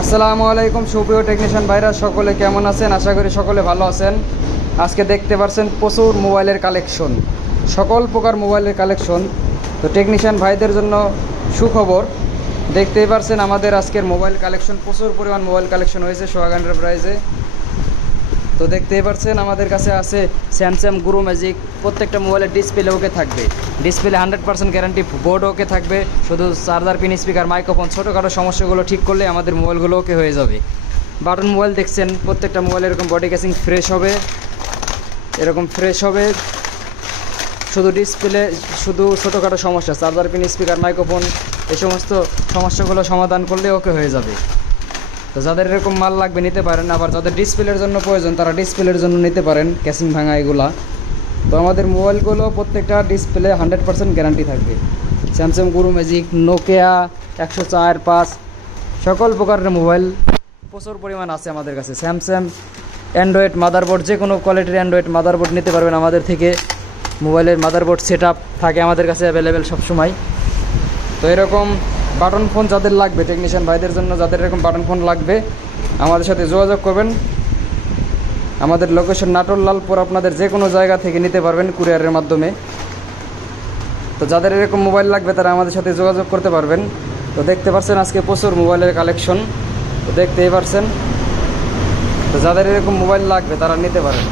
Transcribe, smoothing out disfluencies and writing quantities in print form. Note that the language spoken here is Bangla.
আসসালামু আলাইকুম সুপ্রিয় টেকনিশিয়ান ভাইরা, সকলে কেমন আছেন? আশা করি সকলে ভালো আছেন। আজকে দেখতে পাচ্ছেন প্রচুর মোবাইলের কালেকশন, সকল প্রকার মোবাইলের কালেকশন। তো টেকনিশিয়ান ভাইদের জন্য সুখবর, দেখতেই পাচ্ছেন আমাদের আজকের মোবাইল কালেকশন, প্রচুর পরিমাণ মোবাইল কালেকশন হয়েছে সোহাগ এন্টারপ্রাইজে। তো দেখতেই পাচ্ছেন আমাদের কাছে আছে স্যামসাং গুরু ম্যাজিক। প্রত্যেকটা মোবাইলের ডিসপ্লে ওকে থাকবে, ডিসপ্লে 100% গ্যারান্টি, বোর্ড ওকে থাকবে। শুধু চার্জার, পিন, স্পিকার, মাইক্রোফোন, ছোটোখাটো সমস্যাগুলো ঠিক করলে আমাদের মোবাইলগুলো ওকে হয়ে যাবে। বাটন মোবাইল দেখছেন, প্রত্যেকটা মোবাইল এরকম বডি কেসিং ফ্রেশ হবে, এরকম ফ্রেশ হবে। শুধু ডিসপ্লে, শুধু ছোটোখাটো সমস্যা, চার্জার, পিন, স্পিকার, মাইক্রোফোন, এই সমস্ত সমস্যাগুলো সমাধান করলে ওকে হয়ে যাবে। তো যাদের এরকম মাল লাগবে নিতে পারেন। আবার যাদের ডিসপ্লের জন্য প্রয়োজন তারা ডিসপ্লের জন্য নিতে পারেন, ক্যাসিং ভাঙা এগুলা। তো আমাদের মোবাইলগুলো প্রত্যেকটা ডিসপ্লে 100% গ্যারান্টি থাকবে। স্যামসাং গুরু ম্যাজিক, নোকিয়া 104/5 সকল প্রকারের মোবাইল প্রচুর পরিমাণ আছে আমাদের কাছে। স্যামসাং অ্যান্ড্রয়েড মাদারবোর্ড, যে কোনো কোয়ালিটির অ্যান্ড্রয়েড মাদারবোর্ড নিতে পারবেন আমাদের থেকে। মোবাইলের মাদারবোর্ড সেট আপ থাকে আমাদের কাছে অ্যাভেলেবেল সবসময়। তো এরকম বাটন ফোন যাদের লাগবে, টেকনিশিয়ান ভাইদের জন্য যাদের এরকম বাটন ফোন লাগবে আমাদের সাথে যোগাযোগ করবেন। আমাদের লোকেশন নাটোর লালপুর, আপনাদের যে কোনো জায়গা থেকে নিতে পারবেন কুরিয়ারের মাধ্যমে। তো যাদের এরকম মোবাইল লাগবে তারা আমাদের সাথে যোগাযোগ করতে পারবেন। তো দেখতে পাচ্ছেন আজকে প্রচুর মোবাইলের কালেকশন, তো দেখতেই পারছেন। তো যাদের এরকম মোবাইল লাগবে তারা নিতে পারেন।